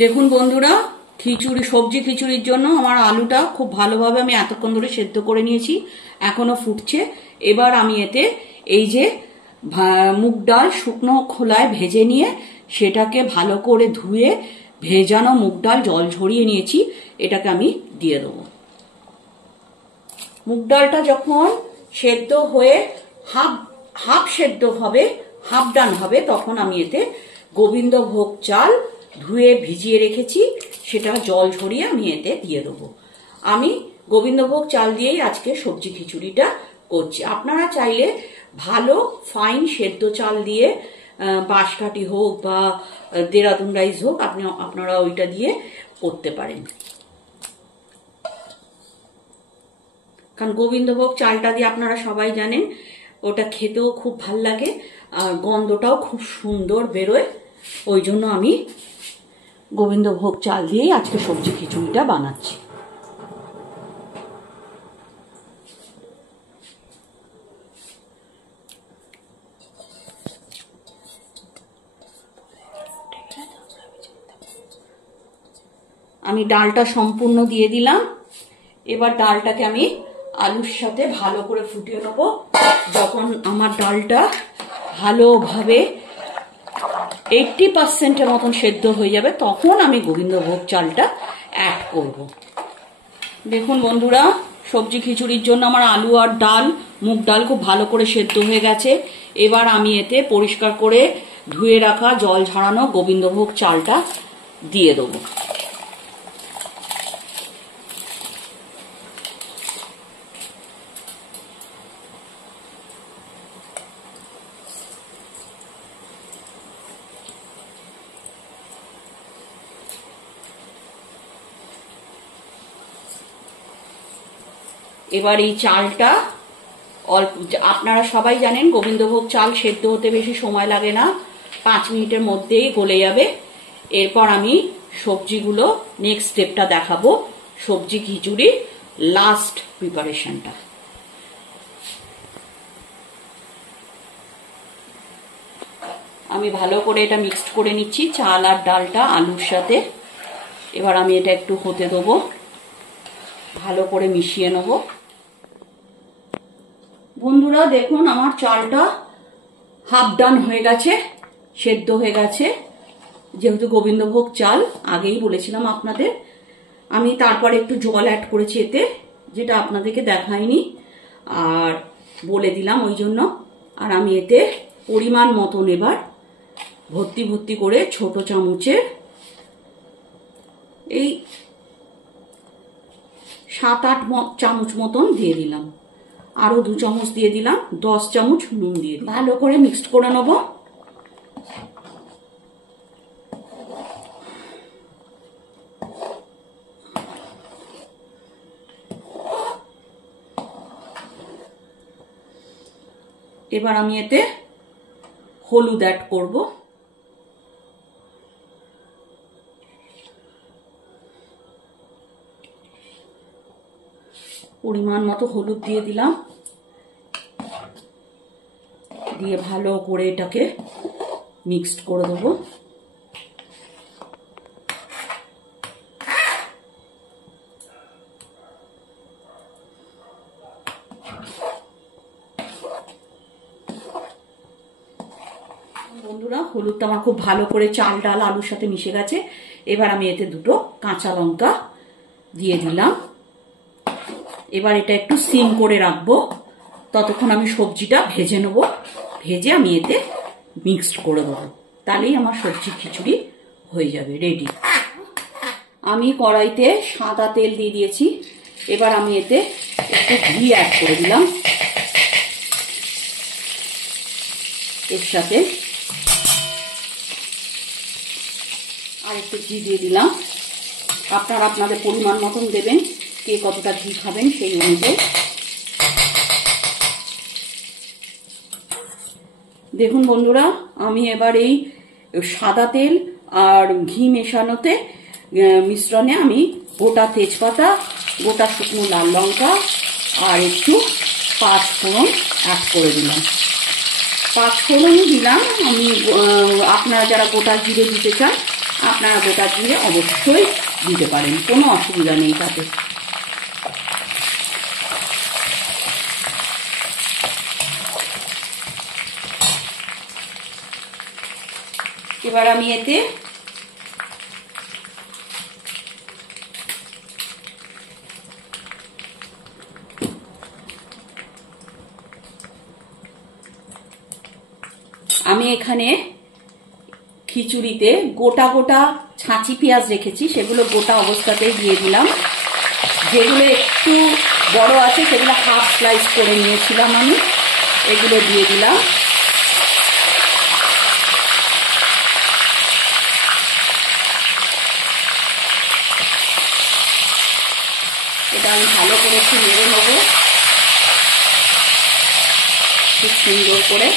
দেখুন বন্ধুরা, সবজি খিচুড়ির জন্য আমার আলুটা খুব ভালোভাবে আমি এতক্ষণ ধরে সেদ্ধ করে নিয়েছি, এখনো ফুটছে। এবার আমি এতে এই যে মুগ ডাল শুকনো খোলায় ভেজে নিয়ে সেটাকে ভালো করে ধুয়ে ভেজানো মুগ ডাল জল ঝরিয়ে নিয়েছি, এটাকে আমি দিয়ে দেবো। মুগ ডালটা যখন সেদ্ধ হয়ে হাফ সেদ্ধ হবে, হাফ ডান হবে, তখন আমি এতে গোবিন্দভোগ চাল ধুয়ে ভিজিয়ে রেখেছি, সেটা জল ঝরিয়ে আমি এতে দিয়ে দেবো। আমি গোবিন্দভোগ চাল দিয়েই আজকে সবজি খিচুড়িটা করছি। আপনারা চাইলে ভালো ফাইন সেদ্ধ চাল দিয়ে, বাঁশকাঠি হোক বা দেরাদুন রাইস হোক, আপনারা ওইটা দিয়ে করতে পারেন। কারণ গোবিন্দভোগ চালটা দিয়ে আপনারা সবাই জানেন ওটা খেতেও খুব ভাল লাগে আর গন্ধটাও খুব সুন্দর বেরোয়। ওই জন্য আমি গোবিন্দভোগ চাল দিয়েই আজকে সবজি খিচুড়িটা বানাচ্ছি। আমি ডালটা সম্পূর্ণ দিয়ে দিলাম। এবার ডালটাকে আমি আলুর সাথে ভালো করে ফুটিয়ে নেব। যখন আমার ডালটা ভালোভাবে 80% মতন সেদ্ধ হয়ে যাবে, তখন আমি গোবিন্দভোগ চালটা অ্যাড করব। দেখুন বন্ধুরা, সবজি খিচুড়ির জন্য আমার আলু আর ডাল, মুগ ডাল খুব ভালো করে সেদ্ধ হয়ে গেছে। এবার আমি এতে পরিষ্কার করে ধুয়ে রাখা জল ঝরানো গোবিন্দভোগ চালটা দিয়ে দেবো। এবার এই চালটা অল্প, আপনারা সবাই জানেন গোবিন্দভোগ চাল সেদ্ধ হতে বেশি সময় লাগে না, 5 মিনিটের মধ্যেই গলে যাবে। এরপর আমি সবজিগুলো নেক্সট স্টেপটা দেখাবো, সবজি খিচুড়ি লাস্ট প্রিপারেশনটা। আমি ভালো করে এটা মিক্সড করে নিচ্ছি, চাল আর ডালটা আলুর সাথে। এবার আমি এটা একটু হতে দেবো, ভালো করে মিশিয়ে নেব। বন্ধুরা দেখুন, আমার চালটা হাফ ডান হয়ে গেছে, সেদ্ধ হয়ে গেছে। যেহেতু গোবিন্দভোগ চাল আগেই বলেছিলাম আপনাদের, আমি তারপর একটু জল অ্যাড করেছি এতে, যেটা আপনাদেরকে দেখাইনি আর বলে দিলাম ওই জন্য। আর আমি এতে পরিমাণ মতন এবার ভর্তি করে ছোট চামচের এই 7-8 চামচ মতন দিয়ে দিলাম, আরো 2 চামচ দিয়ে দিলাম, 10 চামচ নুন দিয়ে দিলাম। ভালো করে মিক্সড করে নেব। এবার আমি এতে হলুদ অ্যাড করব। পরিমাণ মতো হলুদ দিয়ে দিলাম, দিয়ে ভালো করে এটাকে মিক্সড করে দেবো। বন্ধুরা, হলুদটা আমার খুব ভালো করে চাল ডাল আলুর সাথে মিশে গেছে। এবার আমি এতে 2 কাঁচা লঙ্কা দিয়ে দিলাম। এবার এটা একটু সিম করে রাখবো, ততক্ষণ আমি সবজিটা ভেজে নেব। ভেজে আমি এতে মিক্সড করে দেবো, তাহলেই আমার সবজি খিচুড়ি হয়ে যাবে, রেডি। আমি কড়াইতে সাদা তেল দিয়ে দিয়েছি। এবার আমি এতে একটু ঘি অ্যাড করে দিলাম। এর সাথে আর একটু ঘি দিয়ে দিলাম। আপনারা আপনাদের পরিমাণ মতন দেবেন, কে কতটা ঘি খাবেন সেই অনুযায়ী। দেখুন বন্ধুরা, আমি এবার এই সাদা তেল আর ঘি মেশানোতে মিশ্রণে আমি গোটা তেজপাতা, গোটা শুকনো লাল লঙ্কা আর একটু 5 ফোড়ন অ্যাড করে দিলাম। 5 ফোড়ন দিলাম আমি। আপনারা যারা গোটা জিরে দিতে চান আপনারা গোটা জিরে অবশ্যই দিতে পারেন, কোনো অসুবিধা নেই তাতে। এবার আমি এতে এখানে খিচুড়িতে গোটা গোটা ছাঁচি পেঁয়াজ রেখেছি, সেগুলো গোটা অবস্থাতেই দিয়ে দিলাম। যেগুলো একটু বড় আছে সেগুলো হাফ স্লাইস করে নিয়েছিলাম আমি, এগুলো দিয়ে দিলাম। এটা আমি ভালো করে একটু নেড়ে নেব খুব সুন্দর করে।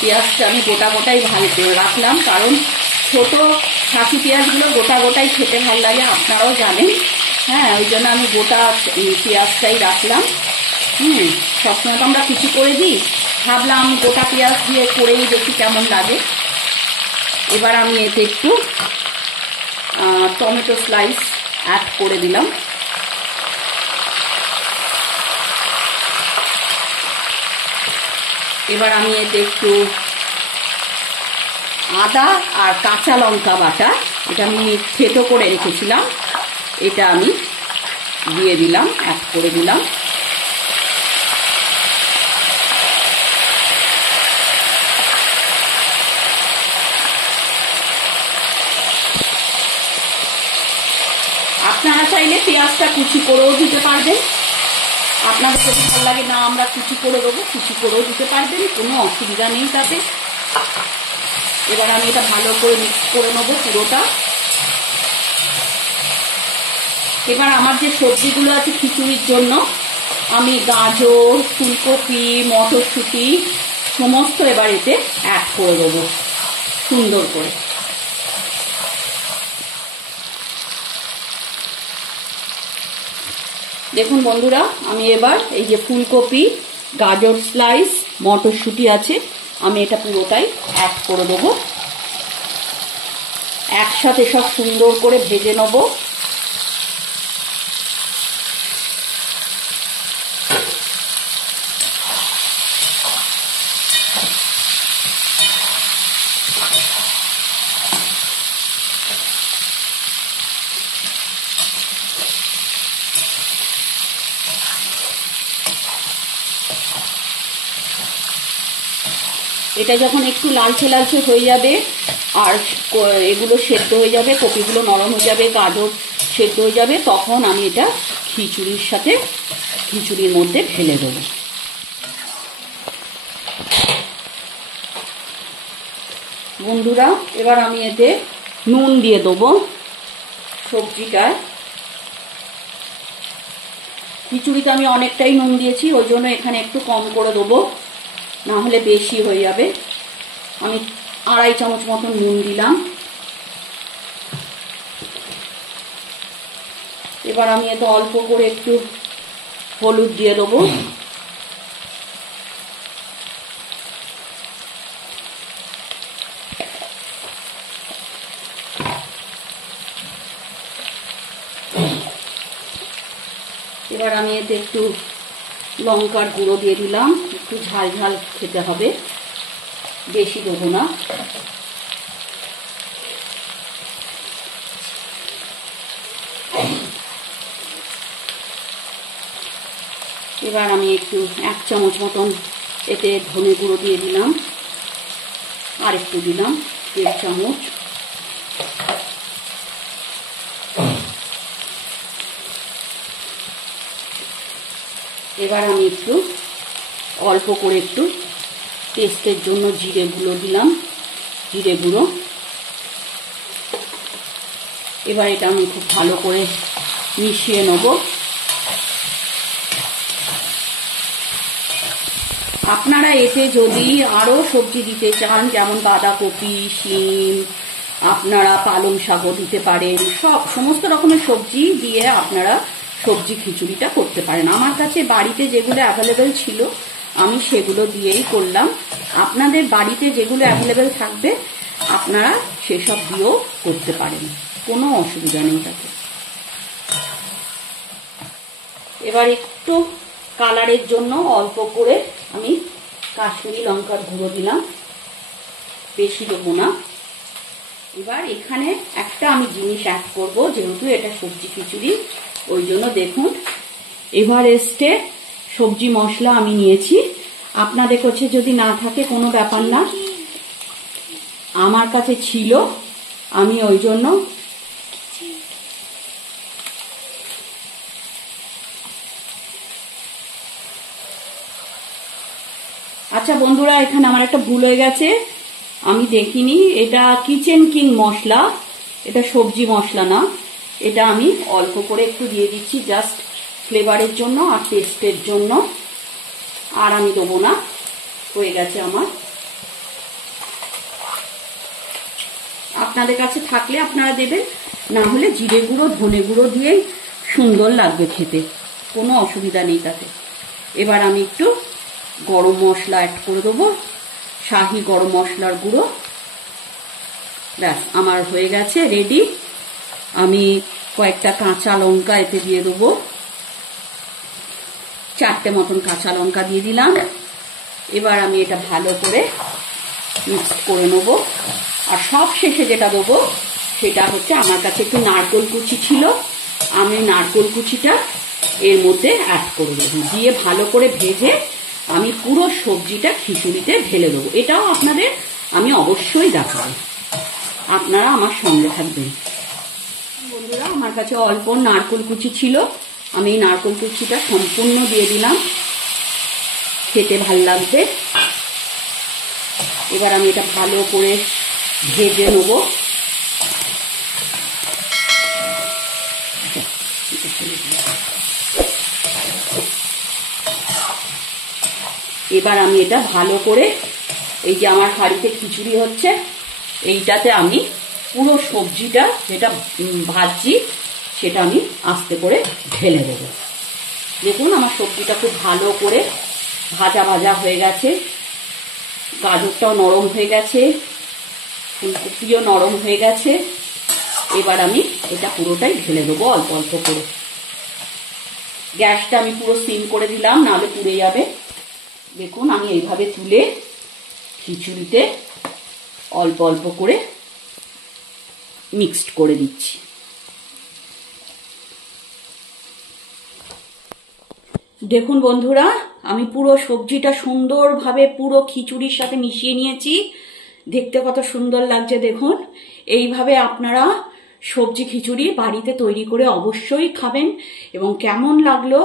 পেঁয়াজটা আমি গোটা গোটাই রাখলাম, কারণ ছোট ছাঁচি পেঁয়াজগুলো গোটা গোটাই খেতে ভালো লাগে, আপনারাও জানেন। হ্যাঁ, ওই জন্য আমি গোটা পেঁয়াজটাই রাখলাম। সবসময় তো আমরা কিছু করে দিই, ভাবলাম গোটা পেঁয়াজ দিয়ে করেই দেখি কেমন লাগে। এবার আমি এতে একটু টমেটো স্লাইস অ্যাড করে দিলাম। এবার আমি এতে একটু আদা আর কাঁচা লঙ্কা বাটা, এটা আমি থেতো করে রেখেছিলাম, এটা আমি দিয়ে দিলাম, অ্যাড করে দিলাম। আপনারা চাইলে পেঁয়াজটা কুচি করেও দিতে পারবেন, আপনাদের যদি ভালো লাগে না আমরা কুচি করে দেবো, কুচি করেও দিতে পারবেন, কোনো অসুবিধা নেই তাতে। এবার আমি এটা ভালো করে মিক্স করে নেবো পুরোটা। এবার আমার যে সবজিগুলো আছে খিচুড়ির জন্য, আমি গাজর, ফুলকপি, মটরশুঁটি সমস্ত এবার এতে অ্যাড করে দেবো সুন্দর করে। দেখুন বন্ধুরা, আমি এবার এই যে ফুলকপি, গাজর স্লাইস, মটরশুঁটি আছে, আমি এটা পুরোটাই অ্যাড করে দেবো। একসাথে সব সুন্দর করে ভেজে নেব। এটা যখন একটু লালচে লালচে হয়ে যাবে আর এগুলো সেদ্ধ হয়ে যাবে, কপিগুলো নরম হয়ে যাবে, গাজর সেদ্ধ হয়ে যাবে, তখন আমি এটা খিচুড়ির সাথে খিচুড়ির মধ্যে ঢেলে দেবো। বন্ধুরা, এবার আমি এতে নুন দিয়ে দেবো সবজিটায়। খিচুড়িতে আমি অনেকটাই নুন দিয়েছি, ওই জন্য এখানে একটু কম করে দেবো, না হলে বেশি হয়ে যাবে। আমি 2.5 চামচ মতন নুন দিলাম। এবার আমি এতে অল্প করে একটু হলুদ দিয়ে দেবো। এবার আমি এতে একটু লঙ্কার গুঁড়ো দিয়ে দিলাম, একটু ঝাল ঝাল খেতে হবে, বেশি দেবো না। এবার আমি একটু 1 চামচ মতন এতে ধনে গুঁড়ো দিয়ে দিলাম, আর একটু দিলাম 1.5 চামচ। এবার আমি একটু অল্প করে একটু টেস্টের জন্য জিরে গুঁড়ো দিলাম, জিরে গুঁড়ো। এবার এটা আমি খুব ভালো করে মিশিয়ে নেব। আপনারা এতে যদি আরো সবজি দিতে চান, যেমন বাঁধাকপি, শিম, আপনারা পালং শাকও দিতে পারেন, সমস্ত রকমের সবজি দিয়ে আপনারা সবজি খিচুড়িটা করতে পারেন। আমার কাছে বাড়িতে যেগুলো অ্যাভেলেবেল ছিল আমি সেগুলো দিয়েই করলাম। আপনাদের বাড়িতে যেগুলো অ্যাভেলেবেল থাকবে আপনারা সেসব দিয়েও করতে পারেন, কোনো অসুবিধা নেই তাতে। এবার একটু কালারের জন্য অল্প করে আমি কাশ্মীরি লঙ্কার গুঁড়ো দিলাম, বেশি দেবো না। এবার এখানে একটা আমি জিনিস অ্যাড করব, যেহেতু এটা সবজি খিচুড়ি, ওই জন্য দেখুন এভারেস্টে সবজি মশলা আমি নিয়েছি। আপনাদের কাছে যদি না থাকে কোনো ব্যাপার না, আমার কাছে ছিল, আমি ওই জন্য আচ্ছা বন্ধুরা, এখানে আমার একটা ভুল হয়ে গেছে, আমি দেখিনি, এটা কিচেন কিং মশলা, এটা সবজি মশলা না। এটা আমি অল্প করে একটু দিয়ে দিচ্ছি জাস্ট ফ্লেভারের জন্য আর টেস্টের জন্য, আর আমি দেবো না, হয়ে গেছে আমার। আপনাদের কাছে থাকলে আপনারা দেবেন, না হলে জিরে গুঁড়ো ধনে গুঁড়ো দিয়েই সুন্দর লাগবে খেতে, কোনো অসুবিধা নেই তাতে। এবার আমি একটু গরম মশলা অ্যাড করে দেবো, শাহি গরম মশলার গুঁড়ো। ব্যাস আমার হয়ে গেছে রেডি। আমি কয়েকটা কাঁচা লঙ্কা এতে দিয়ে দেবো, 4টে মতন কাঁচা লঙ্কা দিয়ে দিলাম। এবার আমি এটা ভালো করে মিক্স করে নেব। আর সব শেষে যেটা দেবো সেটা হচ্ছে, আমার কাছে একটু নারকেল কুচি ছিল, আমি নারকেল কুচিটা এর মধ্যে অ্যাড করে দেবো, দিয়ে ভালো করে ভেজে আমি পুরো সবজিটা খিচুড়িতে ঢেলে দেবো। এটাও আপনাদের আমি অবশ্যই দেখাবো, আপনারা আমার সঙ্গে থাকবেন। বন্ধুরা, আমার কাছে অল্প নারকেল কুচি ছিল, আমি এই নারকেল কুচিটা সম্পূর্ণ দিয়ে দিলাম, খেতে ভাল লাগবে। এবার আমি এটা ভালো করে ভেজে নেব। এবার আমি এটা ভালো করে, এই যে আমার হাঁড়িতে খিচুড়ি হচ্ছে, এইটাতে আমি পুরো সবজিটা যেটা ভাজছি সেটা আমি আস্তে করে ঢেলে দেব। দেখুন আমার সবজিটা খুব ভালো করে ভাজা ভাজা হয়ে গেছে, গাজরটাও নরম হয়ে গেছে, ফুলকপিও নরম হয়ে গেছে। এবার আমি এটা পুরোটাই ঢেলে দেবো অল্প অল্প করে। গ্যাসটা আমি পুরো সিম করে দিলাম, নাহলে পুড়ে যাবে। দেখুন আমি এইভাবে তুলে খিচুড়িতে অল্প অল্প করে মিক্সড করে দিচ্ছি। দেখুন বন্ধুরা, আমি পুরো সবজিটা সুন্দরভাবে পুরো খিচুড়ির সাথে মিশিয়ে নিয়েছি, দেখতে কত সুন্দর লাগছে দেখুন। এইভাবে আপনারা সবজি খিচুড়ি বাড়িতে তৈরি করে অবশ্যই খাবেন, এবং কেমন লাগলো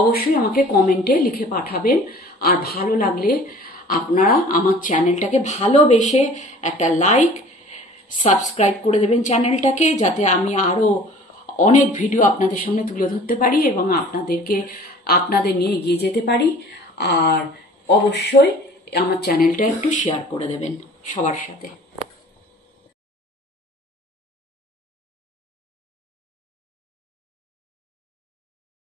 অবশ্যই আমাকে কমেন্টে লিখে পাঠাবেন। আর ভালো লাগলে আপনারা আমার চ্যানেলটাকে ভালোবেসে একটা লাইক, সাবস্ক্রাইব করে দেবেন চ্যানেলটাকে, যাতে আমি আরো অনেক ভিডিও আপনাদের সামনে তুলে ধরতে পারি এবং আপনাদের নিয়ে এগিয়ে যেতে পারি। আর অবশ্যই আমার চ্যানেলটা একটু শেয়ার করে দেবেন সবার সাথে।